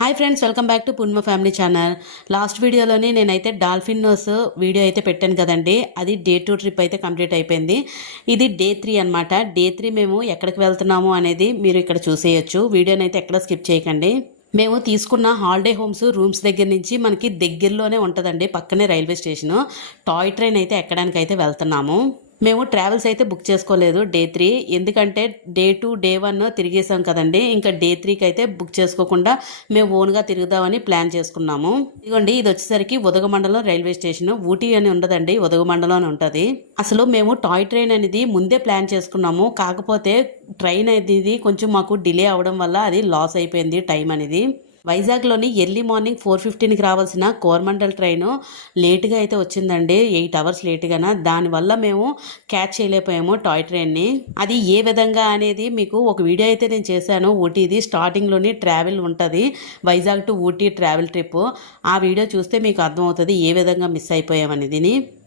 Hi friends welcome back to Punma family channel last వీడియోలోనే నేనైతే dolphin nose video అయితే పెట్టాను కదండి అది డే టూ ట్రిప్ అయితే కంప్లీట్ అయిపోయింది ఇది డే త్రీ అనమాట డే త్రీ మేము ఎక్కడికి వెళ్తున్నాము అనేది మీరు ఇక్కడ చూసేయచ్చు వీడియోని అయితే ఎక్కడ స్కిప్ చేయకండి మేము తీసుకున్న హాలిడే హోమ్స్ రూమ్స్ దగ్గర నుంచి మనకి దగ్గరలోనే ఉంటుందండి పక్కనే రైల్వే స్టేషను టాయ్ ట్రైన్ అయితే ఎక్కడానికి అయితే వెళ్తున్నాము మేము ట్రావెల్స్ అయితే బుక్ చేసుకోలేదు డే త్రీ ఎందుకంటే డే టూ డే వన్ తిరిగేసాం కదండి. ఇంకా డే త్రీకి అయితే బుక్ చేసుకోకుండా మేము ఓన్గా తిరుగుదామని ప్లాన్ చేసుకున్నాము. ఇదిగోండి ఇది వచ్చేసరికి ఉదగమండలం రైల్వే స్టేషన్. ఊటీ అని ఉండదండి ఉదగమండలం అని ఉంటుంది. అసలు మేము టాయ్ ట్రైన్ అనేది ముందే ప్లాన్ చేసుకున్నాము. కాకపోతే ట్రైన్ అనేది కొంచెం మాకు డిలే అవడం వల్ల అది లాస్ అయిపోయింది టైం అనేది. వైజాగ్లోని ఎర్లీ మార్నింగ్ ఫోర్ ఫిఫ్టీన్కి రావాల్సిన కోరమండల్ ట్రైన్ లేట్గా అయితే వచ్చిందండి. ఎయిట్ అవర్స్ లేట్గాన? దానివల్ల మేము క్యాచ్ చేయలేకపోయాము టాయ్ ట్రైన్ని. అది ఏ విధంగా అనేది మీకు ఒక వీడియో అయితే నేను చేశాను. ఊటీది స్టార్టింగ్లోని ట్రావెల్ ఉంటుంది. Vizag to Ooty travel trip ఆ వీడియో చూస్తే మీకు అర్థమవుతుంది ఏ విధంగా మిస్ అయిపోయామనేది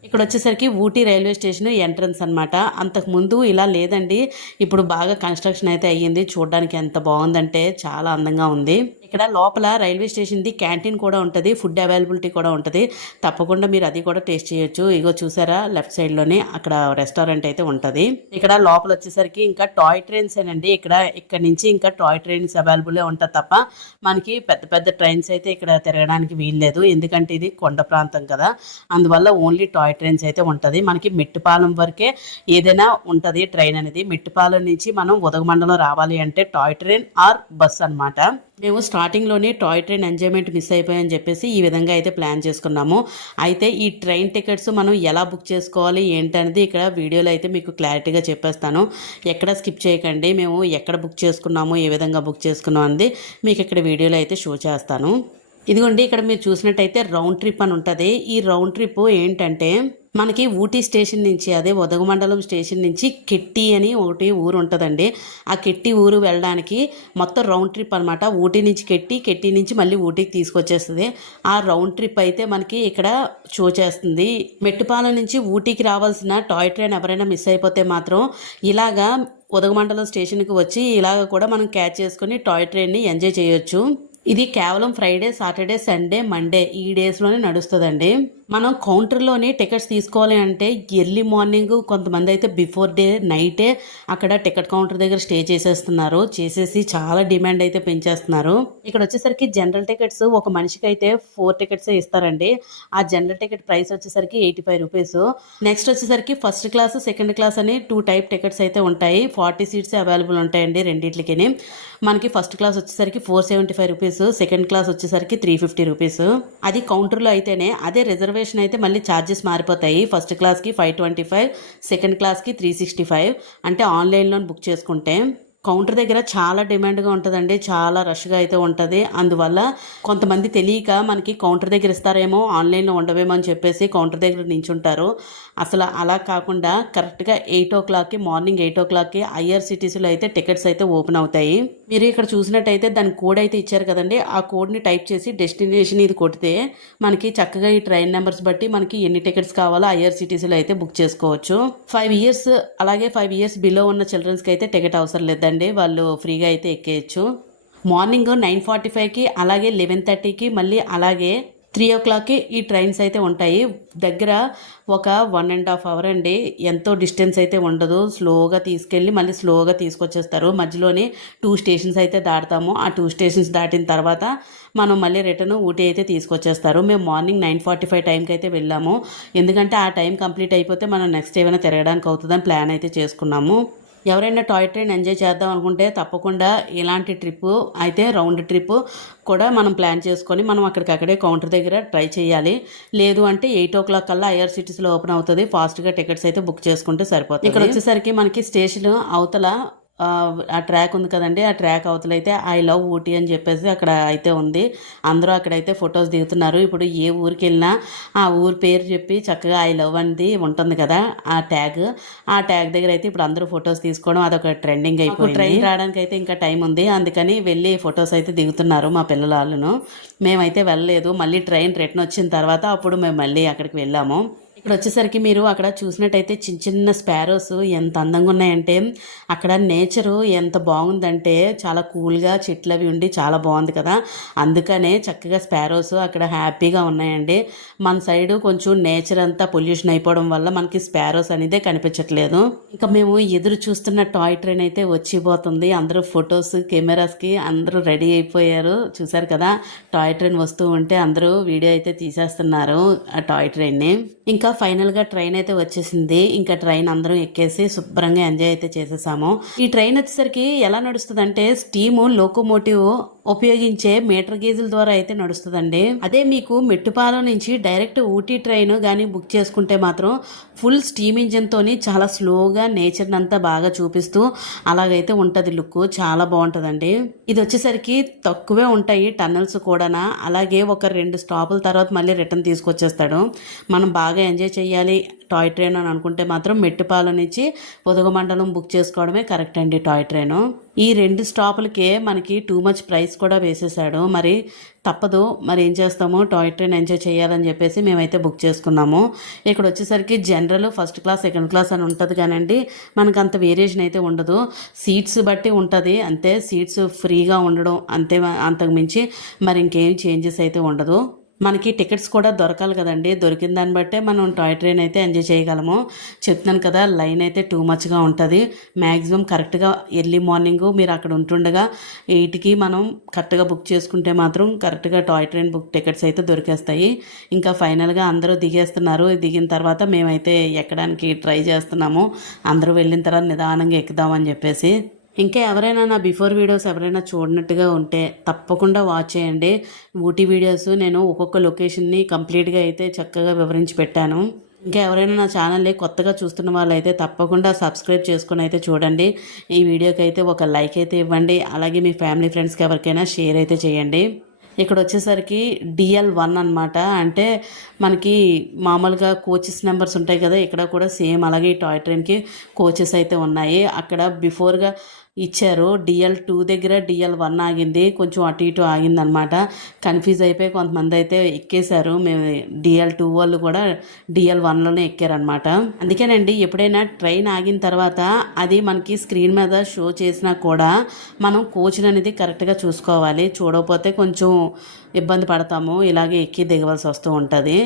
ఇక్కడ వచ్చేసరికి ఊటీ రైల్వే స్టేషన్ ఎంట్రన్స్ అనమాట అంతకుముందు ఇలా లేదండి. ఇప్పుడు బాగా కన్స్ట్రక్షన్ అయితే అయ్యింది. చూడడానికి ఎంత బాగుందంటే చాలా అందంగా ఉంది. ఇక్కడ లోపల రైల్వే స్టేషన్ది క్యాంటీన్ కూడా ఉంటుంది. ఫుడ్ అవైలబిలిటీ కూడా ఉంటుంది. తప్పకుండా మీరు అది కూడా టేస్ట్ చేయొచ్చు. ఇగో చూసారా? లెఫ్ట్ సైడ్లోనే అక్కడ రెస్టారెంట్ అయితే ఉంటుంది. ఇక్కడ లోపల వచ్చేసరికి ఇంకా టాయ్ ట్రైన్స్ అండి ఇక్కడ ఇక్కడ నుంచి ఇంకా టాయ్ ట్రైన్స్ అవైలబుల్ ఉంటుంది తప్ప మనకి పెద్ద పెద్ద ట్రైన్స్ అయితే ఇక్కడ తిరగడానికి వీల్లేదు. ఎందుకంటే ఇది కొండ ప్రాంతం కదా. అందువల్ల ఓన్లీ టాయ్ ట్రైన్స్ అయితే ఉంటుంది. మనకి మెట్టుపాలెం వరకే ఏదైనా ఉంటుంది ట్రైన్ అనేది. మెట్టుపాలెం నుంచి మనం ఉదగమండలం రావాలి అంటే టాయ్ ట్రైన్ ఆర్ బస్ అన్నమాట. మేము స్టార్టింగ్లోనే టాయ్ ట్రైన్ ఎంజాయ్మెంట్ మిస్ అయిపోయాయని చెప్పేసి ఈ విధంగా అయితే ప్లాన్ చేసుకున్నాము. అయితే ఈ ట్రైన్ టికెట్స్ మనం ఎలా బుక్ చేసుకోవాలి ఏంటనేది ఇక్కడ వీడియోలో అయితే మీకు క్లారిటీగా చెప్పేస్తాను. ఎక్కడ స్కిప్ చేయకండి. మేము ఎక్కడ బుక్ చేసుకున్నాము ఏ విధంగా బుక్ చేసుకున్నాం అనేది మీకు ఇక్కడ వీడియోలో అయితే షో చేస్తాను. ఇదిగోండి ఇక్కడ మీరు చూసినట్టయితే రౌండ్ ట్రిప్ అని ఉంటుంది. ఈ రౌండ్ ట్రిప్ ఏంటంటే మనకి ఊటీ స్టేషన్ నుంచి అదే ఉదగమండలం స్టేషన్ నుంచి కిట్టి అని ఒకటి ఊరు ఉంటుందండి. ఆ కెట్టి ఊరు వెళ్ళడానికి మొత్తం రౌండ్ ట్రిప్ అనమాట ఊటీ నుంచి కెట్టి కెట్టి నుంచి మళ్ళీ ఊటీకి తీసుకొచ్చేస్తుంది. ఆ రౌండ్ ట్రిప్ అయితే మనకి ఇక్కడ షో చేస్తుంది. మెట్టుపాలెం నుంచి ఊటీకి రావాల్సిన టాయ్ ట్రైన్ ఎవరైనా మిస్ అయిపోతే మాత్రం ఇలాగా ఉదగమండలం స్టేషన్కి వచ్చి ఇలాగ కూడా మనం క్యాచ్ చేసుకొని టాయ్ ట్రైన్ని ఎంజాయ్ చేయొచ్చు. ఇది కేవలం ఫ్రైడే సాటర్డే సండే మండే ఈ డేస్లోనే నడుస్తుందండి. మనం కౌంటర్లోనే టికెట్స్ తీసుకోవాలి అంటే ఎర్లీ మార్నింగ్ కొంతమంది అయితే బిఫోర్ డే నైటే అక్కడ టికెట్ కౌంటర్ దగ్గర స్టే చేసేస్తున్నారు. చేసేసి చాలా డిమాండ్ అయితే పెంచేస్తున్నారు. ఇక్కడ వచ్చేసరికి జనరల్ టికెట్స్ ఒక మనిషికి అయితే ఫోర్ టికెట్స్ ఇస్తారండి. ఆ జనరల్ టికెట్ ప్రైస్ వచ్చేసరికి ఎయిటీ ఫైవ్ రూపీస్. నెక్స్ట్ వచ్చేసరికి ఫస్ట్ క్లాస్ సెకండ్ క్లాస్ అని టూ టైప్ టికెట్స్ అయితే ఉంటాయి. ఫార్టీ సీట్స్ అవైలబుల్ ఉంటాయండి రెండింటికి మనకి ఫస్ట్ క్లాస్ వచ్చేసరికి four seventy five rupees second class వచ్చేసరికి త్రీ ఫిఫ్టీ రూపీస్. అది కౌంటర్లో అయితేనే అదే రిజర్వేషన్ అయితే మళ్ళీ ఛార్జెస్ మారిపోతాయి. ఫస్ట్ క్లాస్కి ఫైవ్ ట్వంటీ ఫైవ్ సెకండ్ క్లాస్కి త్రీ సిక్స్టీ ఫైవ్ అంటే ఆన్లైన్లో బుక్ చేసుకుంటే కౌంటర్ దగ్గర చాలా డిమాండ్గా ఉంటుందండి. చాలా రష్గా అయితే ఉంటుంది. అందువల్ల కొంతమంది తెలియక మనకి కౌంటర్ దగ్గర ఇస్తారేమో ఆన్లైన్లో ఉండవేమో అని చెప్పేసి కౌంటర్ దగ్గర నించుంటారు. అసలు అలా కాకుండా కరెక్ట్గా ఎయిట్ ఓ క్లాక్కి మార్నింగ్ ఎయిట్ ఓ క్లాక్కి ఐఆర్సిటీసీలో అయితే టికెట్స్ అయితే ఓపెన్ అవుతాయి. మీరు ఇక్కడ చూసినట్టయితే దాని కోడ్ అయితే ఇచ్చారు కదండి. ఆ కోడ్ని టైప్ చేసి డెస్టినేషన్ ఇది కొడితే మనకి చక్కగా ఈ ట్రైన్ నెంబర్స్ బట్టి మనకి ఎన్ని టికెట్స్ కావాలో ఐఆర్సిటీసీలో అయితే బుక్ చేసుకోవచ్చు. ఫైవ్ ఇయర్స్ అలాగే ఫైవ్ ఇయర్స్ బిలో ఉన్న చిల్డ్రన్స్కి అయితే టికెట్ అవసరం లేదండి. వాళ్ళు ఫ్రీగా అయితే ఎక్కేయచ్చు. మార్నింగ్ నైన్ ఫార్టీ ఫైవ్కి అలాగే లెవెన్ థర్టీకి మళ్ళీ అలాగే త్రీ ఓ క్లాక్కి ఈ ట్రైన్స్ అయితే ఉంటాయి. దగ్గర ఒక వన్ అండ్ హాఫ్ అవర్ అండి. ఎంతో డిస్టెన్స్ అయితే ఉండదు. స్లోగా తీసుకెళ్ళి మళ్ళీ స్లోగా తీసుకొచ్చేస్తారు. మధ్యలోనే టూ స్టేషన్స్ అయితే దాటుతాము. ఆ టూ స్టేషన్స్ దాటిన తర్వాత మనం మళ్ళీ రిటర్న్ ఊటీ అయితే తీసుకొచ్చేస్తారు. మేము మార్నింగ్ నైన్ ఫార్టీ ఫైవ్ టైంకి అయితే వెళ్ళాము. ఎందుకంటే ఆ టైం కంప్లీట్ అయిపోతే మనం నెక్స్ట్ ఏమైనా తిరగడానికి అవుతుందని ప్లాన్ అయితే చేసుకున్నాము. ఎవరైనా టాయ్ ట్రైన్ ఎంజాయ్ చేద్దాం అనుకుంటే తప్పకుండా ఇలాంటి ట్రిప్ అయితే రౌండ్ ట్రిప్ కూడా మనం ప్లాన్ చేసుకొని మనం అక్కడికక్కడే కౌంటర్ దగ్గర ట్రై చేయాలి. లేదు అంటే ఎయిట్ ఓ క్లాక్ కల్లా ఐఆర్సిటీసీలో ఓపెన్ అవుతుంది. ఫాస్ట్గా టికెట్స్ అయితే బుక్ చేసుకుంటే సరిపోతుంది. ఇక్కడ వచ్చేసరికి మనకి స్టేషన్ అవతల ఆ, ట్రాక్ ఉంది కదండి ఆ ట్రాక్ అవతలైతే ఐ లవ్ ఊటీ అని చెప్పేసి అక్కడ అయితే ఉంది. అందరూ అక్కడైతే ఫొటోస్ దిగుతున్నారు. ఇప్పుడు ఏ ఊరికి వెళ్ళినా ఆ ఊరి పేరు చెప్పి చక్కగా ఐ లవ్ అనేది ఉంటుంది కదా ఆ ట్యాగ్ ఆ ట్యాగ్ దగ్గర అయితే ఇప్పుడు అందరూ ఫొటోస్ తీసుకోవడం అదొక ట్రెండింగ్ అయిపోయింది. ట్రైన్ రావడానికి అయితే ఇంకా టైం ఉంది. అందుకని వెళ్ళి ఫొటోస్ అయితే దిగుతున్నారు మా పిల్లల వాళ్ళను మేమైతే వెళ్ళలేదు. మళ్ళీ ట్రైన్ రిటర్న్ వచ్చిన తర్వాత అప్పుడు మేము మళ్ళీ అక్కడికి వెళ్ళాము. ఇక్కడ వచ్చేసరికి మీరు అక్కడ చూసినట్టయితే చిన్న చిన్న స్పారోస్ ఎంత అందంగా ఉన్నాయంటే అక్కడ నేచరు ఎంత బాగుందంటే చాలా కూల్గా చెట్లు అవి ఉండి చాలా బాగుంది కదా. అందుకనే చక్కగా స్పారోస్ అక్కడ హ్యాపీగా ఉన్నాయండి. మన సైడ్ కొంచెం నేచర్ అంతా పొల్యూషన్ అయిపోవడం వల్ల మనకి స్పారోస్ అనేదే కనిపించట్లేదు. ఇంకా మేము ఎదురు చూస్తున్న టాయ్ ట్రైన్ అయితే వచ్చిపోతుంది. అందరూ ఫొటోస్ కెమెరాస్కి అందరూ రెడీ అయిపోయారు. చూసారు కదా టాయ్ ట్రైన్ వస్తూ ఉంటే అందరూ వీడియో అయితే తీసేస్తున్నారు ఆ టాయ్ ట్రైన్ని. ఇంకా ఫైనల్గా ట్రైన్ అయితే వచ్చేసింది. ఇంకా ట్రైన్ అందరం ఎక్కేసి శుభ్రంగా ఎంజాయ్ అయితే చేసేసాము. ఈ ట్రైన్ వచ్చేసరికి ఎలా నడుస్తుందంటే స్టీమ్ లోకోమోటివ్ ఉపయోగించే మీటర్ గేజుల ద్వారా అయితే నడుస్తుందండి. అదే మీకు మెట్టుపాలెం నుంచి డైరెక్ట్ ఊటీ ట్రైన్ కానీ బుక్ చేసుకుంటే మాత్రం ఫుల్ స్టీమ్ ఇంజిన్తోని చాలా స్లోగా నేచర్ని అంతా బాగా చూపిస్తూ అలాగైతే ఉంటుంది లుక్. చాలా బాగుంటుందండి. ఇది వచ్చేసరికి తక్కువే ఉంటాయి టన్నల్స్ కూడా అలాగే ఒక రెండు స్టాపుల తర్వాత మళ్ళీ రిటర్న్ తీసుకొచ్చేస్తాడు. మనం బాగా ఎంజాయ్ చేయాలి. టాయ్ ట్రైన్ అని అనుకుంటే మాత్రం మెట్టుపాలెం నుంచి మండలం బుక్ చేసుకోవడమే కరెక్ట్ అండి టాయ్ ట్రైను. ఈ రెండు స్టాపులకే మనకి టూ మచ్ ప్రైస్ కూడా వేసేసాడు. మరి తప్పదు. మరి ఏం చేస్తాము? టాయ్ ట్రైన్ ఎంజాయ్ చేయాలని చెప్పేసి మేమైతే బుక్ చేసుకున్నాము. ఇక్కడ వచ్చేసరికి general first class second class అని ఉంటుంది కానండి. మనకు అంత వేరియేషన్ అయితే ఉండదు. సీట్స్ బట్టి ఉంటుంది. అంతే. సీట్స్ ఫ్రీగా ఉండడం అంతే అంతకు మించి మరి ఇంకేం చేంజెస్ అయితే ఉండదు. మనకి టికెట్స్ కూడా దొరకాలి కదండి. దొరికిన దాన్ని బట్టే మనం టాయ్ ట్రైన్ అయితే ఎంజాయ్ చేయగలము. చెప్తున్నాను కదా లైన్ అయితే టూ మచ్గా ఉంటుంది. మ్యాక్సిమం కరెక్ట్గా ఎర్లీ మార్నింగ్ మీరు అక్కడ ఉంటుండగా ఎయిట్కి మనం కరెక్ట్గా బుక్ చేసుకుంటే మాత్రం కరెక్ట్గా టాయ్ ట్రైన్ బుక్ టికెట్స్ అయితే దొరికేస్తాయి. ఇంకా ఫైనల్గా అందరూ దిగేస్తున్నారు. దిగిన తర్వాత మేమైతే ఎక్కడానికి ట్రై చేస్తున్నాము. అందరూ వెళ్ళిన తర్వాత నిదానంగా ఎక్కుదామని చెప్పేసి. ఇంకా ఎవరైనా నా బిఫోర్ వీడియోస్ ఎవరైనా చూడనట్టుగా ఉంటే తప్పకుండా వాచ్ చేయండి. ఊటీ వీడియోస్ నేను ఒక్కొక్క లొకేషన్ని కంప్లీట్గా అయితే చక్కగా వివరించి పెట్టాను. ఇంకా ఎవరైనా నా ఛానల్ని కొత్తగా చూస్తున్న వాళ్ళైతే తప్పకుండా సబ్స్క్రైబ్ చేసుకుని అయితే చూడండి. ఈ వీడియోకి అయితే ఒక లైక్ అయితే ఇవ్వండి. అలాగే మీ ఫ్యామిలీ ఫ్రెండ్స్కి ఎవరికైనా షేర్ అయితే చేయండి. ఇక్కడ వచ్చేసరికి డిఎల్ వన్ అనమాట అంటే మనకి మామూలుగా కోచెస్ నెంబర్స్ ఉంటాయి కదా ఇక్కడ కూడా సేమ్ అలాగే ఈ టాయ్ ట్రైన్కి కోచెస్ అయితే ఉన్నాయి. అక్కడ బిఫోర్గా ఇచ్చారు. డిఎల్ టూ దగ్గర డిఎల్ వన్ ఆగింది. కొంచెం అటు ఇటు ఆగిందనమాట కన్ఫ్యూజ్ అయిపోయి కొంతమంది అయితే ఎక్కేశారు. మేము డిఎల్ టూ వాళ్ళు కూడా డిఎల్ వన్లోనే ఎక్కారనమాట అందుకేనండి ఎప్పుడైనా ట్రైన్ ఆగిన తర్వాత అది మనకి స్క్రీన్ మీద షో చేసినా కూడా మనం కోచ్ని అనేది కరెక్ట్గా చూసుకోవాలి. చూడకపోతే కొంచెం ఇబ్బంది పడతాము. ఇలాగే ఎక్కి దిగవలసి వస్తూ ఉంటుంది.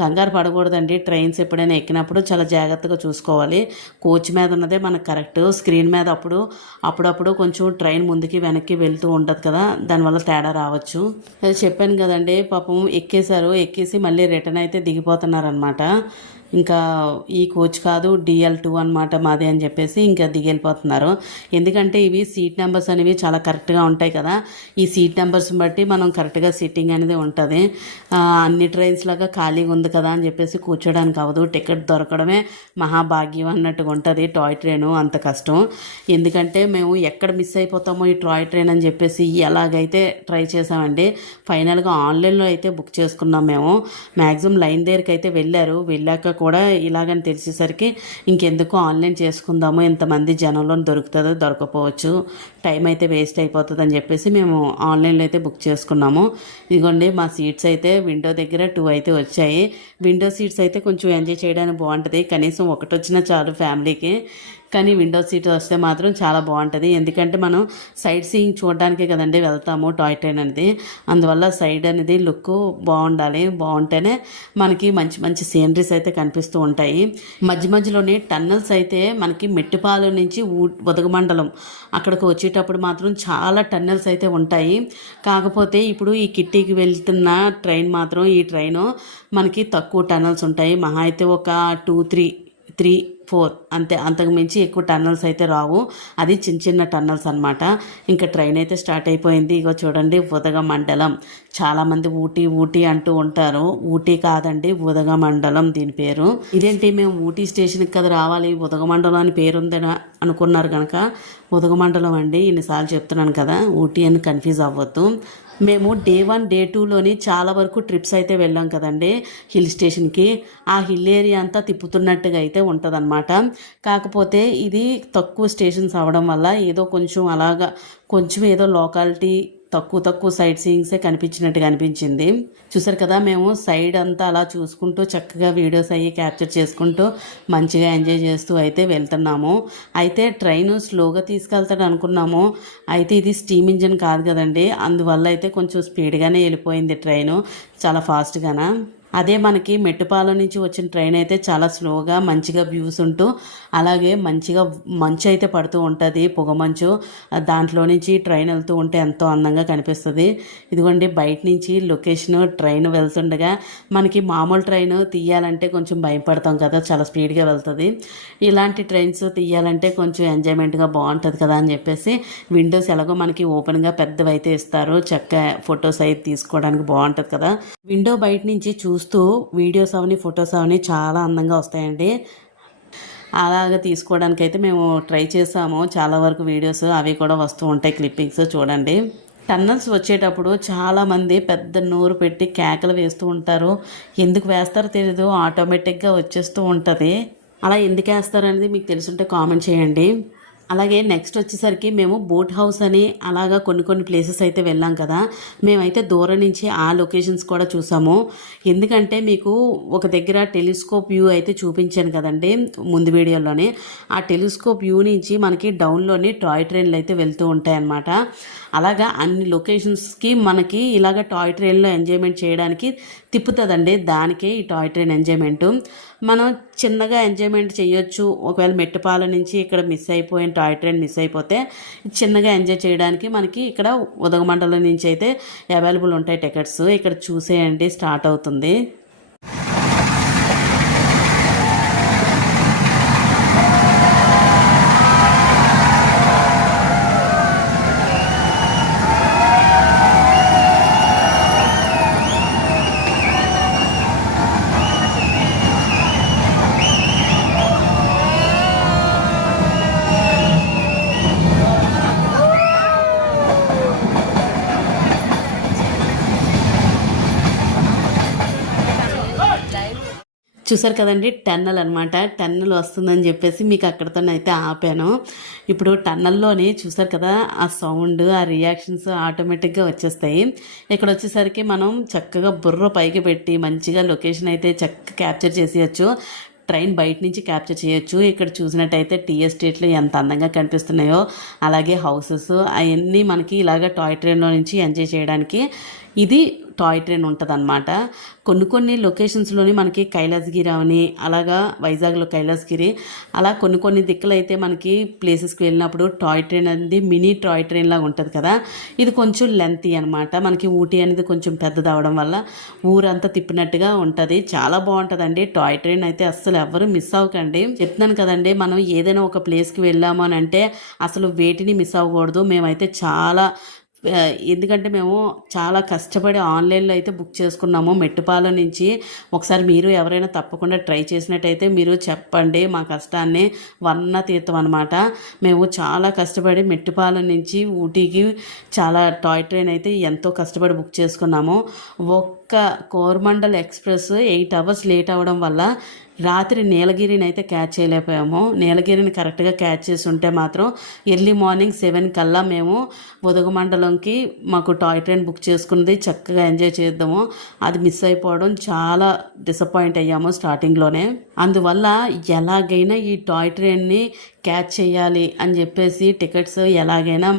కంగారు పడకూడదండి. ట్రైన్స్ ఎప్పుడైనా ఎక్కినప్పుడు చాలా జాగ్రత్తగా చూసుకోవాలి. కోచ్ మీద ఉన్నదే మనకు కరెక్ట్. స్క్రీన్ మీద అప్పుడు అప్పుడప్పుడు కొంచెం ట్రైన్ ముందుకి వెనక్కి వెళ్తూ ఉంటుంది కదా దానివల్ల తేడా రావచ్చు. అది చెప్పాను కదండి పాపం ఎక్కేశారు ఎక్కేసి మళ్ళీ రిటర్న్ అయితే దిగిపోతున్నారనమాట ఇంకా ఈ కోచ్ కాదు డిఎల్ టూ అనమాట మాది అని చెప్పేసి ఇంకా దిగెళ్ళిపోతున్నారు. ఎందుకంటే ఇవి సీట్ నెంబర్స్ అనేవి చాలా కరెక్ట్గా ఉంటాయి కదా. ఈ సీట్ నెంబర్స్ బట్టి మనం కరెక్ట్గా సిట్టింగ్ అనేది ఉంటుంది. అన్ని ట్రైన్స్ లాగా ఖాళీగా ఉంది కదా అని చెప్పేసి కూర్చోడానికి అవ్వదు. టికెట్ దొరకడమే మహాభాగ్యం అన్నట్టుగా ఉంటుంది. టాయ్ ట్రైన్ అంత కష్టం. ఎందుకంటే మేము ఎక్కడ మిస్ అయిపోతామో ఈ టాయ్ ట్రైన్ అని చెప్పేసి ఎలాగైతే ట్రై చేసామండి ఫైనల్గా ఆన్లైన్లో అయితే బుక్ చేసుకున్నాం మేము. మ్యాక్సిమం లైన్ దగ్గరికి అయితే వెళ్ళారు. వెళ్ళాక కూడా ఇలాగని తెలిసేసరికి ఇంకెందుకు ఆన్లైన్ చేసుకుందాము ఇంతమంది జనంలో దొరుకుతుందో దొరకపోవచ్చు టైం అయితే వేస్ట్ అయిపోతుంది అని చెప్పేసి మేము ఆన్లైన్లో అయితే బుక్ చేసుకున్నాము. ఇదిగోండి మా సీట్స్ అయితే విండో దగ్గర టూ అయితే వచ్చాయి. విండో సీట్స్ అయితే కొంచెం ఎంజాయ్ చేయడానికి బాగుంటుంది. కనీసం ఒకటి వచ్చినా చాలు ఫ్యామిలీకి. కానీ విండో సీట్ వస్తే మాత్రం చాలా బాగుంటుంది. ఎందుకంటే మనం సైడ్ సీయింగ్ చూడడానికే కదండి వెళ్తాము టాయ్ ట్రైన్ అనేది. అందువల్ల సైడ్ అనేది లుక్ బాగుండాలి. బాగుంటేనే మనకి మంచి మంచి సీనరీస్ అయితే కనిపిస్తూ ఉంటాయి. మధ్య మధ్యలోనే టన్నల్స్ అయితే మనకి మెట్టుపాలు నుంచి ఉదగమండలం అక్కడికి వచ్చేటప్పుడు మాత్రం చాలా టన్నల్స్ అయితే ఉంటాయి. కాకపోతే ఇప్పుడు ఈ కిట్టీకి వెళ్తున్న ట్రైన్ మాత్రం ఈ ట్రైను మనకి తక్కువ టన్నల్స్ ఉంటాయి. మహా అయితే ఒక టూ త్రీ త్రీ ఫోర్ అంతే అంతకు మించి ఎక్కువ టన్నల్స్ అయితే రావు. అది చిన్న చిన్న టన్నల్స్ అనమాట ఇంకా ట్రైన్ అయితే స్టార్ట్ అయిపోయింది. ఇగో చూడండి ఉదగ మండలం. చాలామంది ఊటీ ఊటీ అంటూ ఉంటారు. ఊటీ కాదండి ఉదగ మండలం దీని పేరు. ఇదేంటి మేము ఊటీ స్టేషన్కి కదా రావాలి ఉదగ మండలం అని పేరు ఉందని అనుకున్నారు కనుక ఉదగ మండలం అండి ఇన్నిసార్లు చెప్తున్నాను కదా ఊటీ అని కన్ఫ్యూజ్ అవ్వద్దు. మేము డే వన్ డే టూలోని చాలా వరకు ట్రిప్స్ అయితే వెళ్ళాం కదండి హిల్ స్టేషన్కి. ఆ హిల్ ఏరియా అంతా తిప్పుతున్నట్టుగా అయితే ఉంటుందన్నమాట. కాకపోతే ఇది తక్కువ స్టేషన్స్ అవ్వడం వల్ల ఏదో కొంచెం అలాగా కొంచెం ఏదో లోకాలిటీ తక్కువ తక్కువ సైడ్ సీయింగ్సే కనిపించినట్టుగా అనిపించింది. చూసారు కదా మేము సైడ్ అంతా అలా చూసుకుంటూ చక్కగా వీడియోస్ అయ్యి క్యాప్చర్ చేసుకుంటూ మంచిగా ఎంజాయ్ చేస్తూ అయితే వెళ్తున్నాము. అయితే ట్రైన్ స్లోగా తీసుకెళ్తాడు అనుకున్నాము. అయితే ఇది స్టీమ్ ఇంజిన్ కాదు కదండి. అందువల్ల అయితే కొంచెం స్పీడ్గానే వెళ్ళిపోయింది ట్రైను చాలా ఫాస్ట్గానా అదే మనకి మెట్టుపాలెం నుంచి వచ్చిన ట్రైన్ అయితే చాలా స్లోగా మంచిగా వ్యూస్ ఉంటూ అలాగే మంచిగా మంచు అయితే పడుతూ ఉంటుంది పొగ మంచు. దాంట్లో నుంచి ట్రైన్ వెళ్తూ ఉంటే ఎంతో అందంగా కనిపిస్తుంది. ఇదిగోండి బయట నుంచి లొకేషన్ ట్రైన్ వెళ్తుండగా మనకి మామూలు ట్రైన్ తీయాలంటే కొంచెం భయపడతాం కదా చాలా స్పీడ్గా వెళ్తుంది. ఇలాంటి ట్రైన్స్ తీయాలంటే కొంచెం ఎంజాయ్మెంట్గా బాగుంటుంది కదా అని చెప్పేసి విండోస్ ఎలాగో మనకి ఓపెన్గా పెద్దవి అయితే ఇస్తారు. చక్క ఫొటోస్ అయితే తీసుకోవడానికి బాగుంటుంది కదా. విండో బయట నుంచి చూస్తూ వీడియోస్ అవని ఫొటోస్ అవని చాలా అందంగా వస్తాయండి. అలాగ తీసుకోవడానికి అయితే మేము ట్రై చేసాము. చాలా వరకు వీడియోస్ అవి కూడా వస్తూ ఉంటాయి క్లిప్పింగ్స్ చూడండి. టన్నల్స్ వచ్చేటప్పుడు చాలామంది పెద్ద నోరు పెట్టి కేకలు వేస్తూ ఉంటారు. ఎందుకు వేస్తారో తెలీదు ఆటోమేటిక్గా వచ్చేస్తూ ఉంటుంది. అలా ఎందుకు వేస్తారు అనేది మీకు తెలుసుంటే కామెంట్ చేయండి. అలాగే నెక్స్ట్ వచ్చేసరికి మేము బోట్ హౌస్ అని అలాగా కొన్ని కొన్ని ప్లేసెస్ అయితే వెళ్ళాం కదా. మేమైతే దూరం నుంచి ఆ లొకేషన్స్ కూడా చూసాము. ఎందుకంటే మీకు ఒక దగ్గర టెలిస్కోప్ వ్యూ అయితే చూపించాను కదండి ముందు వీడియోలోనే. ఆ టెలిస్కోప్ వ్యూ నుంచి మనకి డౌన్లోని టాయ్ ట్రైన్లు అయితే వెళ్తూ ఉంటాయి అన్నమాట అలాగా అన్ని లొకేషన్స్కి మనకి ఇలాగ టాయ్ ట్రైన్లో ఎంజాయ్మెంట్ చేయడానికి తిప్పుతుందండి. దానికే ఈ టాయ్ ట్రైన్ ఎంజాయ్మెంట్ మనం చిన్నగా ఎంజాయ్మెంట్ చేయొచ్చు. ఒకవేళ మెట్టుపాల నుంచి ఇక్కడ మిస్ అయిపోయిన టాయ్ ట్రైన్ మిస్ అయిపోతే చిన్నగా ఎంజాయ్ చేయడానికి మనకి ఇక్కడ ఉదగమండలం నుంచి అయితే అవైలబుల్ ఉంటాయి టికెట్స్ ఇక్కడ చూసేయండి స్టార్ట్ అవుతుంది. చూసారు కదండి? టన్నల్ అనమాట టన్నల్ వస్తుందని చెప్పేసి మీకు అక్కడితోనైతే ఆపాను. ఇప్పుడు టన్నల్లోని చూసారు కదా ఆ సౌండ్ ఆ రియాక్షన్స్ ఆటోమేటిక్గా వచ్చేస్తాయి. ఇక్కడ వచ్చేసరికి మనం చక్కగా బుర్ర పైకి పెట్టి మంచిగా లొకేషన్ అయితే చక్కగా క్యాప్చర్ చేసేయచ్చు. ట్రైన్ బయట నుంచి క్యాప్చర్ చేయొచ్చు. ఇక్కడ చూసినట్టయితే టీ ఎస్టేట్లు ఎంత అందంగా కనిపిస్తున్నాయో అలాగే హౌసెస్ అవన్నీ మనకి ఇలాగ టాయ్ ట్రైన్లో నుంచి ఎంజాయ్ చేయడానికి. ఇది టాయ్ ట్రైన్ ఉంటుంది అనమాట కొన్ని కొన్ని లొకేషన్స్లోని మనకి కైలాసగిరి అవని అలాగా వైజాగ్లో కైలాసగిరి అలా కొన్ని కొన్ని దిక్కులు అయితే మనకి ప్లేసెస్కి వెళ్ళినప్పుడు టాయ్ ట్రైన్ అనేది మినీ టాయ్ ట్రైన్ లాగా ఉంటుంది కదా. ఇది కొంచెం లెంతీ అనమాట మనకి ఊటీ అనేది కొంచెం పెద్దది అవడం వల్ల ఊరంతా తిప్పినట్టుగా ఉంటుంది. చాలా బాగుంటుందండి. టాయ్ ట్రైన్ అయితే అస్సలు ఎవరు మిస్ అవ్వకండి. చెప్తున్నాను కదండి మనం ఏదైనా ఒక ప్లేస్కి వెళ్ళాము అని అంటే అసలు వేటిని మిస్ అవ్వకూడదు. మేమైతే చాలా ఎందుకంటే మేము చాలా కష్టపడి ఆన్లైన్లో అయితే బుక్ చేసుకున్నాము. మెట్టుపాల నుంచి ఒకసారి మీరు ఎవరైనా తప్పకుండా ట్రై చేసినట్టయితే మీరు చెప్పండి. మా కష్టాన్ని వర్ణ తీర్థం అనమాట మేము చాలా కష్టపడి మెట్టుపాలెం నుంచి ఊటీకి చాలా టాయ్ ట్రైన్ అయితే ఎంతో కష్టపడి బుక్ చేసుకున్నాము. ఒక్క Coromandel express eight hours late అవ్వడం వల్ల రాత్రి నీలగిరిని అయితే క్యాచ్ చేయలేకపోయాము. నీలగిరిని కరెక్ట్గా క్యాచ్ చేసి ఉంటే మాత్రం ఎర్లీ మార్నింగ్ సెవెన్ కల్లా మేము ఉదగమండలంకి మాకు టాయ్ ట్రైన్ బుక్ చేసుకున్నది చక్కగా ఎంజాయ్ చేద్దాము. అది మిస్ అయిపోవడం చాలా డిసప్పాయింట్ అయ్యాము స్టార్టింగ్లోనే అందువల్ల ఎలాగైనా ఈ టాయ్ ట్రైన్ని క్యాచ్ చేయాలి అని చెప్పేసి టికెట్స్ ఎలాగైనా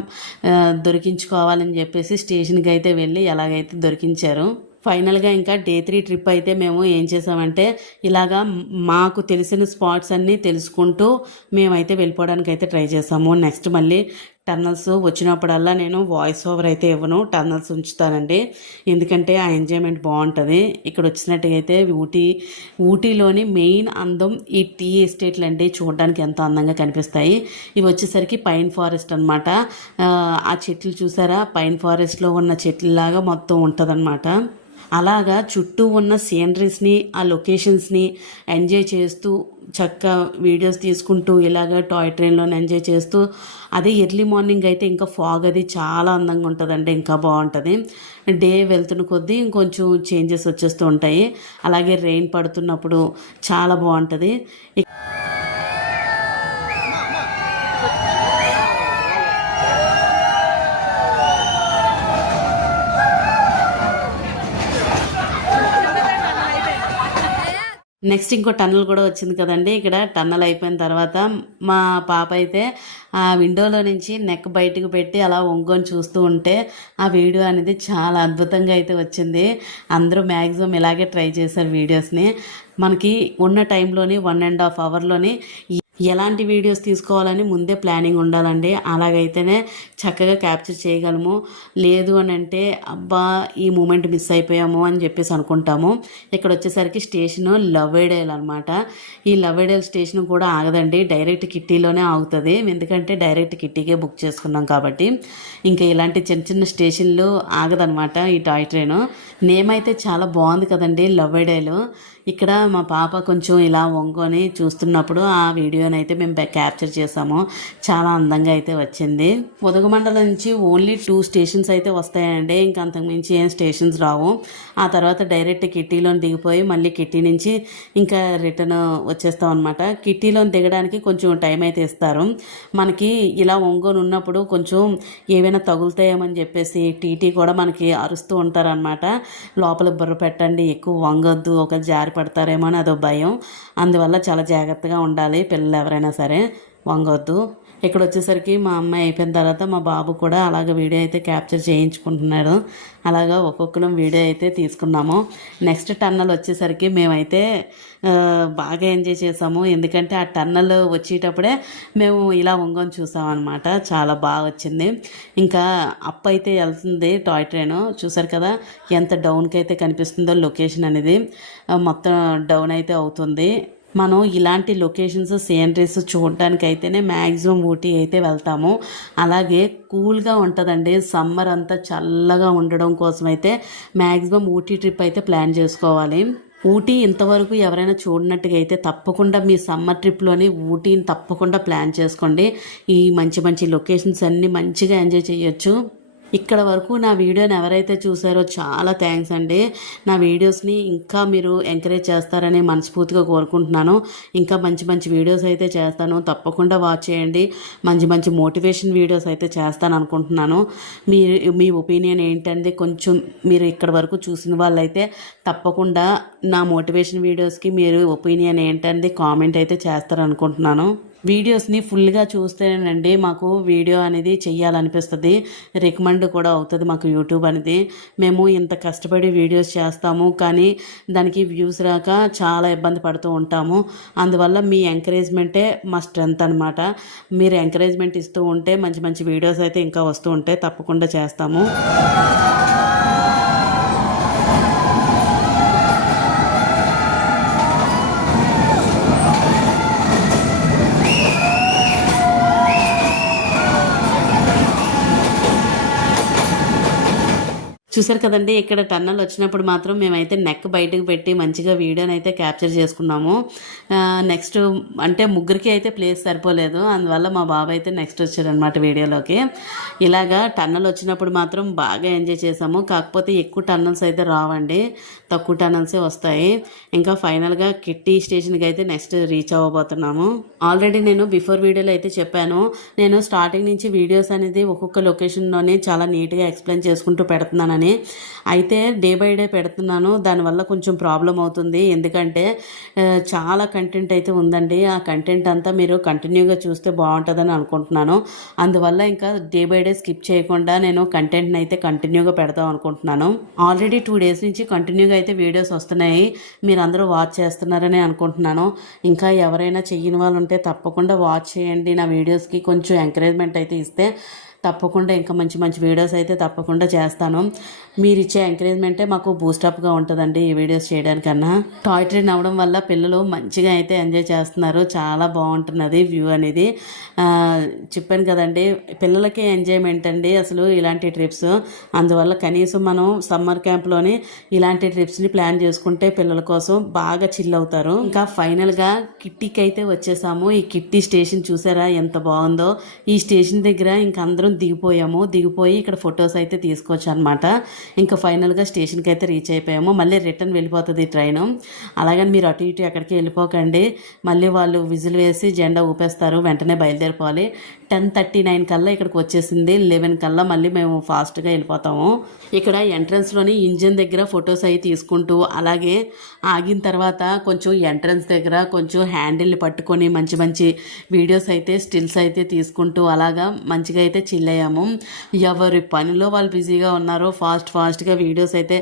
దొరికించుకోవాలని చెప్పేసి స్టేషన్కి అయితే వెళ్ళి ఎలాగైతే దొరికించారు. ఫైనల్గా ఇంకా డే త్రీ ట్రిప్ అయితే మేము ఏం చేసామంటే ఇలాగా మాకు తెలిసిన స్పాట్స్ అన్నీ తెలుసుకుంటూ మేమైతే వెళ్ళిపోవడానికి అయితే ట్రై చేసాము. నెక్స్ట్ మళ్ళీ టన్నల్స్ వచ్చినప్పుడల్లా నేను వాయిస్ ఓవర్ అయితే ఇవ్వను టన్నల్స్ ఉంచుతానండి. ఎందుకంటే ఆ ఎంజాయ్మెంట్ బాగుంటుంది. ఇక్కడ వచ్చినట్టయితే ఊటీ ఊటీలోని మెయిన్ అందం ఈ టీ ఎస్టేట్లు అండి చూడడానికి ఎంతో అందంగా కనిపిస్తాయి. ఇవి వచ్చేసరికి పైన్ ఫారెస్ట్ అనమాట ఆ చెట్లు చూసారా? పైన్ ఫారెస్ట్లో ఉన్న చెట్లలాగా మొత్తం ఉంటుందన్నమాట. అలాగా చుట్టూ ఉన్న సీనరీస్ని ఆ లొకేషన్స్ని ఎంజాయ్ చేస్తూ చక్క వీడియోస్ తీసుకుంటూ ఇలాగ టాయ్ ట్రైన్లో ఎంజాయ్ చేస్తూ అదే ఎర్లీ మార్నింగ్ అయితే ఇంకా ఫాగ్ అది చాలా అందంగా ఉంటుందండి ఇంకా బాగుంటుంది. డే వెళ్తున్న కొద్దీ ఇంకొంచెం చేంజెస్ వచ్చేస్తూ ఉంటాయి. అలాగే రెయిన్ పడుతున్నప్పుడు చాలా బాగుంటుంది. నెక్స్ట్ ఇంకో టన్నల్ కూడా వచ్చింది కదండి. ఇక్కడ టన్నల్ అయిపోయిన తర్వాత మా పాప అయితే ఆ విండోలో నుంచి నెక్ బయటకు పెట్టి అలా ఒంగొని చూస్తూ ఉంటే ఆ వీడియో అనేది చాలా అద్భుతంగా అయితే వచ్చింది. అందరూ మ్యాక్సిమం ఇలాగే ట్రై చేశారు వీడియోస్ని. మనకి ఉన్న టైంలోని వన్ అండ్ హాఫ్ అవర్లోని ఎలాంటి వీడియోస్ తీసుకోవాలని ముందే ప్లానింగ్ ఉండాలండి. అలాగైతేనే చక్కగా క్యాప్చర్ చేయగలము. లేదు అని అంటే అబ్బా ఈ మూమెంట్ మిస్ అయిపోయాము అని చెప్పేసి అనుకుంటాము. ఇక్కడ వచ్చేసరికి స్టేషన్ లవ్వేడేల్ అనమాట ఈ లవ్వేడేల్ స్టేషన్ కూడా ఆగదండి. డైరెక్ట్ కిట్టీలోనే ఆగుతుంది. ఎందుకంటే డైరెక్ట్ కిట్టీకే బుక్ చేసుకున్నాం కాబట్టి. ఇంకా ఇలాంటి చిన్న చిన్న స్టేషన్లు ఆగదనమాట ఈ టాయ్ ట్రైన్. నేమ్ అయితే చాలా బాగుంది కదండి లవ్వేడేలు. ఇక్కడ మా పాప కొంచెం ఇలా వంకొని చూస్తున్నప్పుడు ఆ వీడియోని అయితే మేము క్యాప్చర్ చేసాము. చాలా అందంగా అయితే వచ్చింది. ఉదగమండలం నుంచి ఓన్లీ టూ స్టేషన్స్ అయితే వస్తాయండి. ఇంకా అంతకుమించి ఏం స్టేషన్స్ రావు. ఆ తర్వాత డైరెక్ట్ కిట్టీలో దిగిపోయి మళ్ళీ కిట్టీ నుంచి ఇంకా రిటర్న్ వచ్చేస్తాం అనమాట కిట్టీలో దిగడానికి కొంచెం టైం అయితే ఇస్తారు. మనకి ఇలా ఒంగోని ఉన్నప్పుడు కొంచెం ఏవైనా తగులుతాయేమని చెప్పేసి టీటీ కూడా మనకి అరుస్తూ ఉంటారనమాట లోపల బుర్ర పెట్టండి ఎక్కువ వంగొద్దు ఒక జారి పడతారేమో అని అదో భయం. అందువల్ల చాలా జాగ్రత్తగా ఉండాలి. పిల్లలు ఎవరైనా సరే వంగొద్దు. ఇక్కడ వచ్చేసరికి మా అమ్మాయి అయిపోయిన తర్వాత మా బాబు కూడా అలాగ వీడియో అయితే క్యాప్చర్ చేయించుకుంటున్నాడు. అలాగా ఒక్కొక్కరం వీడియో అయితే తీసుకున్నాము. నెక్స్ట్ టన్నల్ వచ్చేసరికి మేమైతే బాగా ఎంజాయ్ చేసాము. ఎందుకంటే ఆ టన్నల్ వచ్చేటప్పుడే మేము ఇలా వంగని చూసామన్నమాట. చాలా బాగా వచ్చింది. ఇంకా అప్ అయితే వెళ్తుంది టాయ్ ట్రైన్. చూసారు కదా ఎంత డౌన్కి అయితే కనిపిస్తుందో లొకేషన్ అనేది. మొత్తం డౌన్ అయితే అవుతుంది. మనం ఇలాంటి లొకేషన్స్ సీనరీస్ చూడడానికి అయితేనే మ్యాక్సిమం ఊటీ అయితే వెళ్తాము. అలాగే కూల్గా ఉంటుందండి. సమ్మర్ అంతా చల్లగా ఉండడం కోసం అయితే మ్యాక్సిమం ఊటీ ట్రిప్ అయితే ప్లాన్ చేసుకోవాలి. ఊటీ ఇంతవరకు ఎవరైనా చూడనట్టుగా అయితే తప్పకుండా మీ సమ్మర్ ట్రిప్లోని ఊటీని తప్పకుండా ప్లాన్ చేసుకోండి. ఈ మంచి మంచి లొకేషన్స్ అన్నీ మంచిగా ఎంజాయ్ చేయొచ్చు. ఇక్కడ వరకు నా వీడియోని ఎవరైతే చూసారో చాలా థ్యాంక్స్ అండి. నా వీడియోస్ని ఇంకా మీరు ఎంకరేజ్ చేస్తారని మనస్ఫూర్తిగా కోరుకుంటున్నాను. ఇంకా మంచి మంచి వీడియోస్ అయితే చేస్తాను. తప్పకుండా వాచ్ చేయండి. మంచి మంచి మోటివేషన్ వీడియోస్ అయితే చేస్తాను అనుకుంటున్నాను. మీ మీ ఒపీనియన్ ఏంటంటే కొంచెం మీరు ఇక్కడ వరకు చూసిన వాళ్ళైతే తప్పకుండా నా మోటివేషన్ వీడియోస్కి మీరు ఒపీనియన్ ఏంటంటే కామెంట్ అయితే చేస్తారనుకుంటున్నాను. వీడియోస్ని ఫుల్గా చూస్తేనండి మాకు వీడియో అనేది చెయ్యాలనిపిస్తుంది. రికమెండ్ కూడా అవుతుంది మాకు యూట్యూబ్ అనేది. మేము ఇంత కష్టపడి వీడియోస్ చేస్తాము కానీ దానికి వ్యూస్ రాక చాలా ఇబ్బంది పడుతూ ఉంటాము. అందువల్ల మీ ఎంకరేజ్మెంటే మా స్ట్రెంత్ అనమాట మీరు ఎంకరేజ్మెంట్ ఇస్తూ ఉంటే మంచి మంచి వీడియోస్ అయితే ఇంకా వస్తూ ఉంటే తప్పకుండా చేస్తాము. చూసారు కదండి ఇక్కడ టన్నల్ వచ్చినప్పుడు మాత్రం మేమైతే నెక్ బయటకు పెట్టి మంచిగా వీడియోని అయితే క్యాప్చర్ చేసుకున్నాము. నెక్స్ట్ అంటే ముగ్గురికి అయితే ప్లేస్ సరిపోలేదు. అందువల్ల మా బాబాయ్ అయితే నెక్స్ట్ వచ్చారనమాట వీడియోలోకి. ఇలాగా టన్నల్ వచ్చినప్పుడు మాత్రం బాగా ఎంజాయ్ చేసాము కాకపోతే ఎక్కువ టన్నల్స్ అయితే రావండి. తక్కువ టనల్సే వస్తాయి. ఇంకా ఫైనల్గా కిట్టి స్టేషన్కి అయితే నెక్స్ట్ రీచ్ అవ్వబోతున్నాము. ఆల్రెడీ నేను బిఫోర్ వీడియోలో అయితే చెప్పాను. నేను స్టార్టింగ్ నుంచి వీడియోస్ అనేది ఒక్కొక్క లొకేషన్లోనే చాలా నీట్గా ఎక్స్ప్లెయిన్ చేసుకుంటూ పెడుతున్నానని. అయితే డే బై డే పెడుతున్నాను. దానివల్ల కొంచెం ప్రాబ్లం అవుతుంది. ఎందుకంటే చాలా కంటెంట్ అయితే ఉందండి. ఆ కంటెంట్ అంతా మీరు కంటిన్యూగా చూస్తే బాగుంటుందని అనుకుంటున్నాను. అందువల్ల ఇంకా డే బై డే స్కిప్ చేయకుండా నేను కంటెంట్ని అయితే కంటిన్యూగా పెడదాం అనుకుంటున్నాను. ఆల్రెడీ టూ డేస్ నుంచి కంటిన్యూగా అయితే వీడియోస్ వస్తున్నాయి. మీరందరూ వాచ్ చేస్తున్నారని అనుకుంటున్నాను. ఇంకా ఎవరైనా చెయ్యని వాళ్ళు ఉంటే తప్పకుండా వాచ్ చేయండి. నా వీడియోస్కి కొంచెం ఎంకరేజ్మెంట్ అయితే ఇస్తే తప్పకుండా ఇంకా మంచి మంచి వీడియోస్ అయితే తప్పకుండా చేస్తాను. మీరు ఇచ్చే ఎంకరేజ్మెంటే మాకు బూస్టప్గా ఉంటుందండి ఈ వీడియోస్ చేయడానికన్నా. టాయ్ ట్రైన్ అవ్వడం వల్ల పిల్లలు మంచిగా అయితే ఎంజాయ్ చేస్తున్నారు. చాలా బాగుంటున్నది వ్యూ అనేది. చెప్పాను కదండి పిల్లలకే ఎంజాయ్మెంట్ అండి అసలు ఇలాంటి ట్రిప్స్ అందువల్ల కనీసం మనం సమ్మర్ క్యాంప్లోని ఇలాంటి ట్రిప్స్ని ప్లాన్ చేసుకుంటే పిల్లల కోసం బాగా చిల్ అవుతారు. ఇంకా ఫైనల్గా కిట్టీకి అయితే వచ్చేసాము. ఈ కిట్టి స్టేషన్ చూసారా ఎంత బాగుందో. ఈ స్టేషన్ దగ్గర ఇంక అందరం దిగిపోయాము. దిగిపోయి ఇక్కడ ఫొటోస్ అయితే తీసుకోవచ్చు అనమాట ఇంకా ఫైనల్గా స్టేషన్కి అయితే రీచ్ అయిపోయాము. మళ్ళీ రిటర్న్ వెళ్ళిపోతుంది ట్రైను ట్రైన్. అలాగని మీరు అటు ఇటు ఎక్కడికి వెళ్ళిపోకండి. మళ్ళీ వాళ్ళు విజిల్ వేసి జెండా ఊపేస్తారు. వెంటనే బయలుదేరిపోవాలి. టెన్ థర్టీ నైన్ కల్లా ఇక్కడికి వచ్చేసింది. లెవెన్ కల్లా మళ్ళీ మేము ఫాస్ట్గా వెళ్ళిపోతాము. ఇక్కడ ఎంట్రన్స్లోని ఇంజిన్ దగ్గర ఫొటోస్ అవి తీసుకుంటూ అలాగే ఆగిన తర్వాత కొంచెం ఎంట్రన్స్ దగ్గర కొంచెం హ్యాండిల్ని పట్టుకొని మంచి మంచి వీడియోస్ అయితే స్టిల్స్ అయితే తీసుకుంటూ అలాగా మంచిగా అయితే చిల్ అయ్యాము. ఎవరి పనిలో వాళ్ళు బిజీగా ఉన్నారో ఫాస్ట్ ఫాస్ట్గా వీడియోస్ అయితే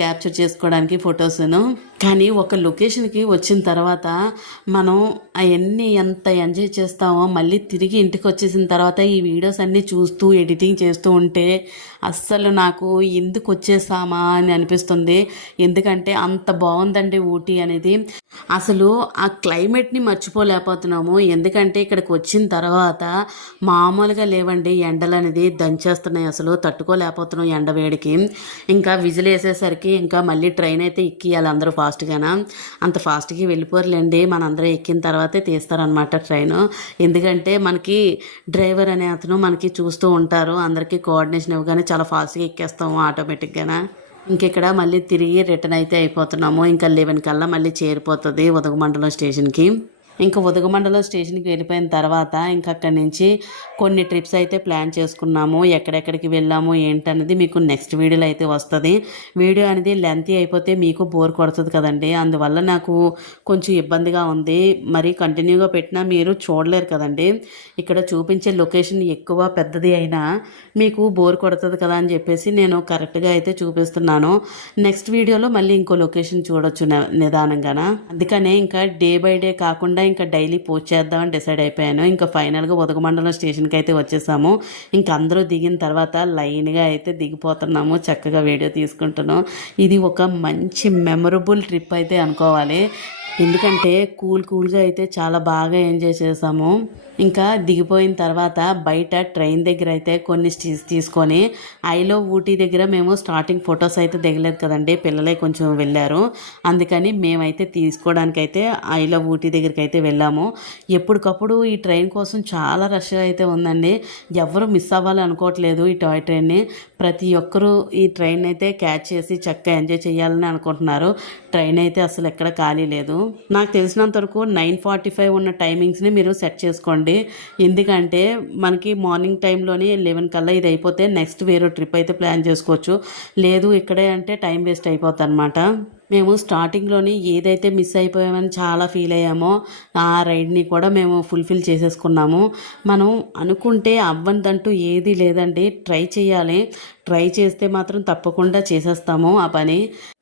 క్యాప్చర్ చేసుకోవడానికి ఫొటోస్ను. కానీ ఒక లొకేషన్కి వచ్చిన తర్వాత మనం అవన్నీ ఎంత ఎంజాయ్ చేస్తామో మళ్ళీ తిరిగి ఇంటికి వచ్చేసిన తర్వాత ఈ వీడియోస్ అన్నీ చూస్తూ ఎడిటింగ్ చేస్తూ ఉంటే అస్సలు నాకు ఎందుకు వచ్చేసామా అని అనిపిస్తుంది. ఎందుకంటే అంత బాగుందండి ఊటీ అనేది. అసలు ఆ క్లైమేట్ని మర్చిపోలేకపోతున్నాము. ఎందుకంటే ఇక్కడికి వచ్చిన తర్వాత మామూలుగా లేవండి ఎండలు అనేది దంచేస్తున్నాయి అసలు తట్టుకోలేకపోతున్నాం ఎండ వేడికి. ఇంకా విజిల్ వేసేసరికి ఇంకా మళ్ళీ ట్రైన్ అయితే ఎక్కియాలి అందరూ ఫాస్ట్గానా. అంత ఫాస్ట్గా వెళ్ళిపోరులేండి మనందరూ ఎక్కిన తర్వాతే తీస్తారనమాట ట్రైన్. ఎందుకంటే మనకి డ్రైవర్ అనే అతను మనకి చూస్తూ ఉంటారు అందరికీ కోఆర్డినేషన్ ఇవ్వగానే చాలా ఫాస్ట్గా ఎక్కేస్తాము ఆటోమేటిక్గానా. ఇంకెక్కడ మళ్ళీ తిరిగి రిటర్న్ అయితే అయిపోతున్నాము. ఇంకా లెవెన్ కల్లా మళ్ళీ చేరిపోతుంది ఉదగమండలం స్టేషన్కి. ఇంకా ఉదగమండలం స్టేషన్కి వెళ్ళిపోయిన తర్వాత ఇంకా అక్కడి నుంచి కొన్ని ట్రిప్స్ అయితే ప్లాన్ చేసుకున్నాము. ఎక్కడెక్కడికి వెళ్ళాము ఏంటనేది మీకు నెక్స్ట్ వీడియోలో అయితే వస్తుంది. వీడియో అనేది లెంతీ అయిపోతే మీకు బోర్ కొడుతుంది కదండి. అందువల్ల నాకు కొంచెం ఇబ్బందిగా ఉంది. మరి కంటిన్యూగా పెట్టినా మీరు చూడలేరు కదండి. ఇక్కడ చూపించే లొకేషన్ ఎక్కువ పెద్దది అయినా మీకు బోర్ కొడుతుంది కదా అని చెప్పేసి నేను కరెక్ట్గా అయితే చూపిస్తున్నాను. నెక్స్ట్ వీడియోలో మళ్ళీ ఇంకో లొకేషన్ చూడొచ్చు నిదానంగా నిదానంగాన? అందుకనే ఇంకా డే బై డే కాకుండా ఇంకా డైలీ పోస్ట్ చేద్దామని డిసైడ్ అయిపోయాను. ఇంకా ఫైనల్గా ఉదగమండలం స్టేషన్కి అయితే వచ్చేసాము. ఇంకా అందరూ దిగిన తర్వాత లైన్గా అయితే దిగిపోతున్నాము. చక్కగా వీడియో తీసుకుంటున్నాం. ఇది ఒక మంచి మెమొరబుల్ ట్రిప్ అయితే అనుకోవాలి. ఎందుకంటే కూల్ కూల్గా అయితే చాలా బాగా ఎంజాయ్ చేసాము ఇంకా దిగిపోయిన తర్వాత బయట ట్రైన్ దగ్గర అయితే కొన్ని స్టీస్ తీసుకొని ఐలో ఊటీ దగ్గర మేము స్టార్టింగ్ ఫొటోస్ అయితే దిగలేదు కదండి పిల్లలే కొంచెం వెళ్ళారు. అందుకని మేమైతే తీసుకోవడానికి అయితే ఐలో ఊటీ దగ్గరికి అయితే వెళ్ళాము. ఎప్పటికప్పుడు ఈ ట్రైన్ కోసం చాలా రష్ అయితే ఉందండి. ఎవరు మిస్ అవ్వాలి అనుకోవట్లేదు ఈ టాయ్ ట్రైన్ని. ప్రతి ఒక్కరూ ఈ ట్రైన్ అయితే క్యాచ్ చేసి చక్కగా ఎంజాయ్ చేయాలని అనుకుంటున్నారు. ట్రైన్ అయితే అసలు ఎక్కడ ఖాళీ లేదు. నాకు తెలిసినంత వరకు నైన్ ఫార్టీ ఫైవ్ ఉన్న టైమింగ్స్ని మీరు సెట్ చేసుకోండి. ఎందుకంటే మనకి మార్నింగ్ టైంలోనే లెవెన్ కల్లా ఇది అయిపోతే నెక్స్ట్ వేరే ట్రిప్ అయితే ప్లాన్ చేసుకోవచ్చు. లేదు ఇక్కడే అంటే టైం వేస్ట్ అయిపోతుంది అనమాట మేము స్టార్టింగ్లోని ఏదైతే మిస్ అయిపోయామని చాలా ఫీల్ అయ్యామో ఆ రైడ్ని కూడా మేము ఫుల్ఫిల్ చేసేసుకున్నాము. మనం అనుకుంటే అవ్వనిదంటూ ఏది లేదండి. ట్రై చేయాలి. ట్రై చేస్తే మాత్రం తప్పకుండా చేసేస్తాము ఆ పని.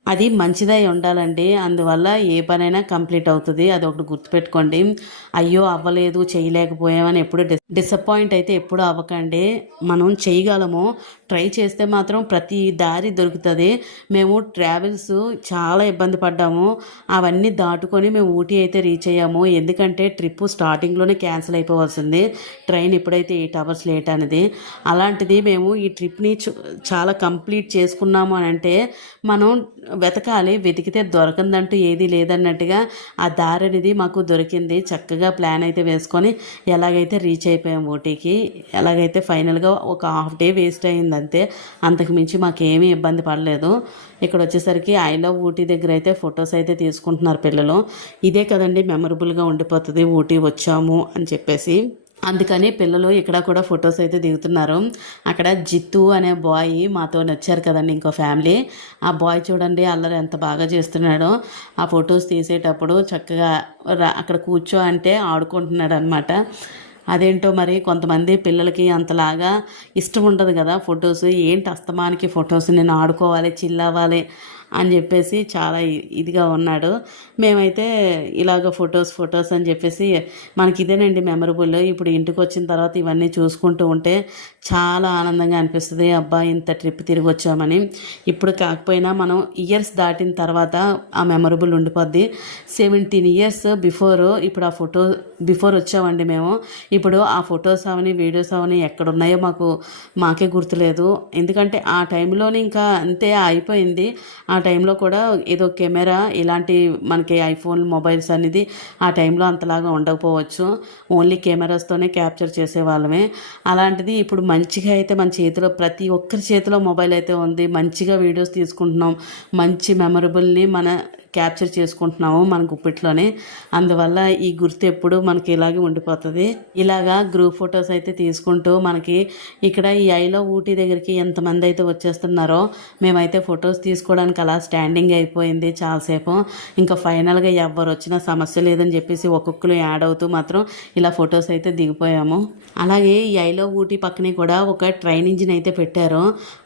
అది మంచిదై ఉండాలండి. అందువల్ల ఏ పనైనా కంప్లీట్ అవుతుంది. అది ఒకటి గుర్తుపెట్టుకోండి. అయ్యో అవ్వలేదు చేయలేకపోయామని ఎప్పుడు డిసప్పాయింట్ అయితే ఎప్పుడు అవ్వకండి. మనం చేయగలము. ట్రై చేస్తే మాత్రం ప్రతి దారి దొరుకుతుంది. మేము ట్రావెల్స్ చాలా ఇబ్బంది పడ్డాము. అవన్నీ దాటుకొని మేము ఊటీ అయితే రీచ్ అయ్యాము. ఎందుకంటే ట్రిప్ స్టార్టింగ్లోనే క్యాన్సిల్ అయిపోవాల్సింది. ట్రైన్ ఎప్పుడైతే ఎయిట్ అవర్స్ లేట్ అనేది. అలాంటిది మేము ఈ ట్రిప్ని చాలా కంప్లీట్ చేసుకున్నాము అని అంటే మనం వెతకాలి వెతికితే దొరకందంటూ ఏది లేదన్నట్టుగా ఆ దారి అనేది మాకు దొరికింది. చక్కగా ప్లాన్ అయితే వేసుకొని ఎలాగైతే రీచ్ అయిపోయాం ఊటీకి ఎలాగైతే ఫైనల్గా ఒక హాఫ్ డే వేస్ట్ అయింది అంతే. అంతకుమించి మాకేమీ ఇబ్బంది పడలేదు. ఇక్కడ వచ్చేసరికి ఐ లవ్ ఊటీ దగ్గర అయితే ఫొటోస్ అయితే తీసుకుంటున్నారు పిల్లలు. ఇదే కదండి మెమరబుల్గా ఉండిపోతుంది. ఊటీ వచ్చాము అని చెప్పేసి. అందుకని పిల్లలు ఇక్కడ కూడా ఫొటోస్ అయితే దిగుతున్నారు. అక్కడ జిత్తు అనే బాయ్ మాతో వచ్చారు కదండి ఇంకో ఫ్యామిలీ ఆ బాయ్ చూడండి అల్లరి ఎంత బాగా చేస్తున్నాడో. ఆ ఫొటోస్ తీసేటప్పుడు చక్కగా రా- అక్కడ కూర్చో అంటే ఆడుకుంటున్నాడు అనమాట అదేంటో మరి కొంతమంది పిల్లలకి అంతలాగా ఇష్టం ఉండదు కదా ఫొటోస్. ఏంటి అస్తమానికి ఫొటోస్ నేను ఆడుకోవాలి చిల్లవ్వాలి అని చెప్పేసి చాలా ఇదిగా ఉన్నాడు. మేమైతే ఇలాగ ఫొటోస్ ఫొటోస్ అని చెప్పేసి మనకి ఇదేనండి మెమరబుల్. ఇప్పుడు ఇంటికి వచ్చిన తర్వాత ఇవన్నీ చూసుకుంటూ ఉంటే చాలా ఆనందంగా అనిపిస్తుంది. అబ్బా ఇంత ట్రిప్ తిరిగి వచ్చామని ఇప్పుడు కాకపోయినా మనం ఇయర్స్ దాటిన తర్వాత ఆ మెమొరబుల్ ఉండిపోద్ది. సెవెంటీన్ ఇయర్స్ బిఫోర్ ఇప్పుడు ఆ ఫోటో బిఫోర్ వచ్చామండి మేము. ఇప్పుడు ఆ ఫొటోస్ అవని వీడియోస్ అవని ఎక్కడున్నాయో మాకు మాకే గుర్తులేదు. ఎందుకంటే ఆ టైంలోనే ఇంకా అంతే అయిపోయింది. ఆ టైంలో కూడా ఏదో కెమెరా ఇలాంటి మనకి ఐఫోన్ మొబైల్స్ అనేది ఆ టైంలో అంతలాగా ఉండకపోవచ్చు. ఓన్లీ కెమెరాస్తోనే క్యాప్చర్ చేసేవాళ్ళమే. అలాంటిది ఇప్పుడు మంచిగా అయితే మన చేతిలో ప్రతి ఒక్కరి చేతిలో మొబైల్ అయితే ఉంది. మంచిగా వీడియోస్ తీసుకుంటున్నాం. మంచి మెమరబుల్ని మన క్యాప్చర్ చేసుకుంటున్నాము మన గుప్పిట్లోనే. అందువల్ల ఈ గుర్తు ఎప్పుడు మనకి ఇలాగే ఉండిపోతుంది. ఇలాగా గ్రూప్ ఫొటోస్ అయితే తీసుకుంటూ మనకి ఇక్కడ ఈ ఐలో ఊటీ దగ్గరికి ఎంతమంది అయితే వచ్చేస్తున్నారో మేమైతే ఫొటోస్ తీసుకోవడానికి అలా స్టాండింగ్ అయిపోయింది చాలాసేపు. ఇంకా ఫైనల్గా ఎవరు వచ్చినా సమస్య లేదని చెప్పేసి ఒక్కొక్కరు యాడ్ అవుతూ మాత్రం ఇలా ఫొటోస్ అయితే దిగిపోయాము. అలాగే ఈ ఐలో ఊటీ పక్కనే కూడా ఒక ట్రైన్ ఇంజిన్ అయితే పెట్టారు.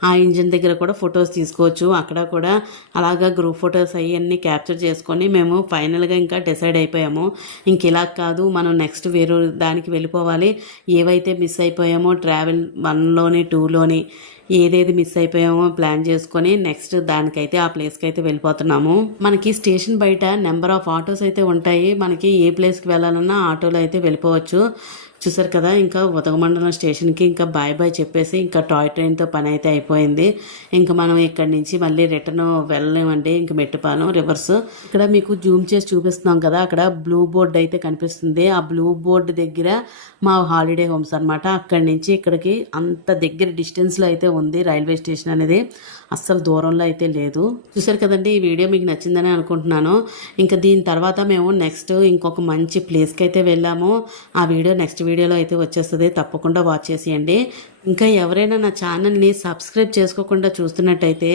ఆ ఇంజిన్ దగ్గర కూడా ఫొటోస్ తీసుకోవచ్చు. అక్కడ కూడా అలాగా గ్రూప్ ఫొటోస్ అవన్నీ క్యాప్చర్ చేసుకొని మేము ఫైనల్గా ఇంకా డిసైడ్ అయిపోయాము. ఇంక ఇలా కాదు మనం నెక్స్ట్ వేరే దానికి వెళ్ళిపోవాలి. ఏవైతే మిస్ అయిపోయామో ట్రావెల్ వన్లోని టూలోని ఏదేది మిస్ అయిపోయామో ప్లాన్ చేసుకొని నెక్స్ట్ దానికైతే ఆ ప్లేస్కి అయితే వెళ్ళిపోతున్నాము. మనకి స్టేషన్ బయట నెంబర్ ఆఫ్ ఆటోస్ అయితే ఉంటాయి. మనకి ఏ ప్లేస్కి వెళ్ళాలన్నా ఆటోలో అయితే వెళ్ళిపోవచ్చు. చూసారు కదా ఇంకా ఉదగమండలం స్టేషన్కి ఇంకా బాయ్ బాయ్ చెప్పేసి ఇంకా టాయ్ ట్రైన్తో పని అయితే అయిపోయింది. ఇంకా మనం ఇక్కడి నుంచి మళ్ళీ రిటర్న్ వెళ్ళలేమండి ఇంకా మెట్టుపాలెం రివర్స్. ఇక్కడ మీకు జూమ్ చేసి చూపిస్తున్నాం కదా అక్కడ బ్లూ బోర్డ్ అయితే కనిపిస్తుంది. ఆ బ్లూ బోర్డు దగ్గర మా హాలిడే హోమ్స్ అనమాట అక్కడి నుంచి ఇక్కడికి అంత దగ్గర డిస్టెన్స్లో అయితే ఉంది రైల్వే స్టేషన్ అనేది. అస్సలు దూరంలో అయితే లేదు. చూసారు కదండి ఈ వీడియో మీకు నచ్చిందని అనుకుంటున్నాను. ఇంకా దీని తర్వాత మేము నెక్స్ట్ ఇంకొక మంచి ప్లేస్కి అయితే వెళ్ళాము. ఆ వీడియో నెక్స్ట్ వీడియోలో అయితే వచ్చేస్తుంది. తప్పకుండా వాచ్ చేసేయండి. ఇంకా ఎవరైనా నా ఛానల్ని సబ్స్క్రైబ్ చేసుకోకుండా చూస్తున్నట్టయితే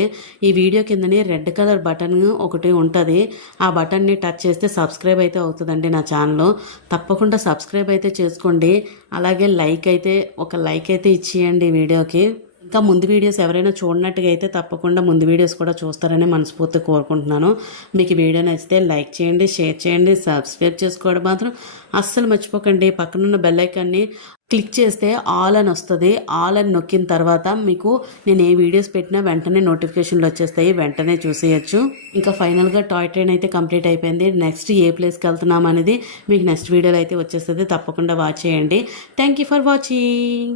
ఈ వీడియో కిందనే రెడ్ కలర్ బటన్ ఒకటి ఉంటుంది. ఆ బటన్ని టచ్ చేస్తే సబ్స్క్రైబ్ అయితే అవుతుందండి నా ఛానల్. తప్పకుండా సబ్స్క్రైబ్ అయితే చేసుకోండి. అలాగే లైక్ అయితే ఒక లైక్ అయితే ఇచ్చేయండి ఈ వీడియోకి. ఇంకా ముందు వీడియోస్ ఎవరైనా చూడనట్టుగా అయితే తప్పకుండా ముందు వీడియోస్ కూడా చూస్తారని మనస్ఫూర్తి కోరుకుంటున్నాను. మీకు వీడియో నచ్చితే లైక్ చేయండి షేర్ చేయండి సబ్స్క్రైబ్ చేసుకోవడం మాత్రం అస్సలు మర్చిపోకండి. పక్కనున్న బెల్ ఐకాన్ని క్లిక్ చేస్తే ఆల్ అని వస్తుంది. ఆల్ అని నొక్కిన తర్వాత మీకు నేను ఏ వీడియోస్ పెట్టినా వెంటనే నోటిఫికేషన్లు వచ్చేస్తాయి. వెంటనే చూసేయచ్చు. ఇంకా ఫైనల్గా టాయ్ ట్రైన్ అయితే కంప్లీట్ అయిపోయింది. నెక్స్ట్ ఏ ప్లేస్కి వెళ్తున్నాం అనేది మీకు నెక్స్ట్ వీడియోలో అయితే వచ్చేస్తుంది. తప్పకుండా వాచ్ చేయండి. Thank you for watching.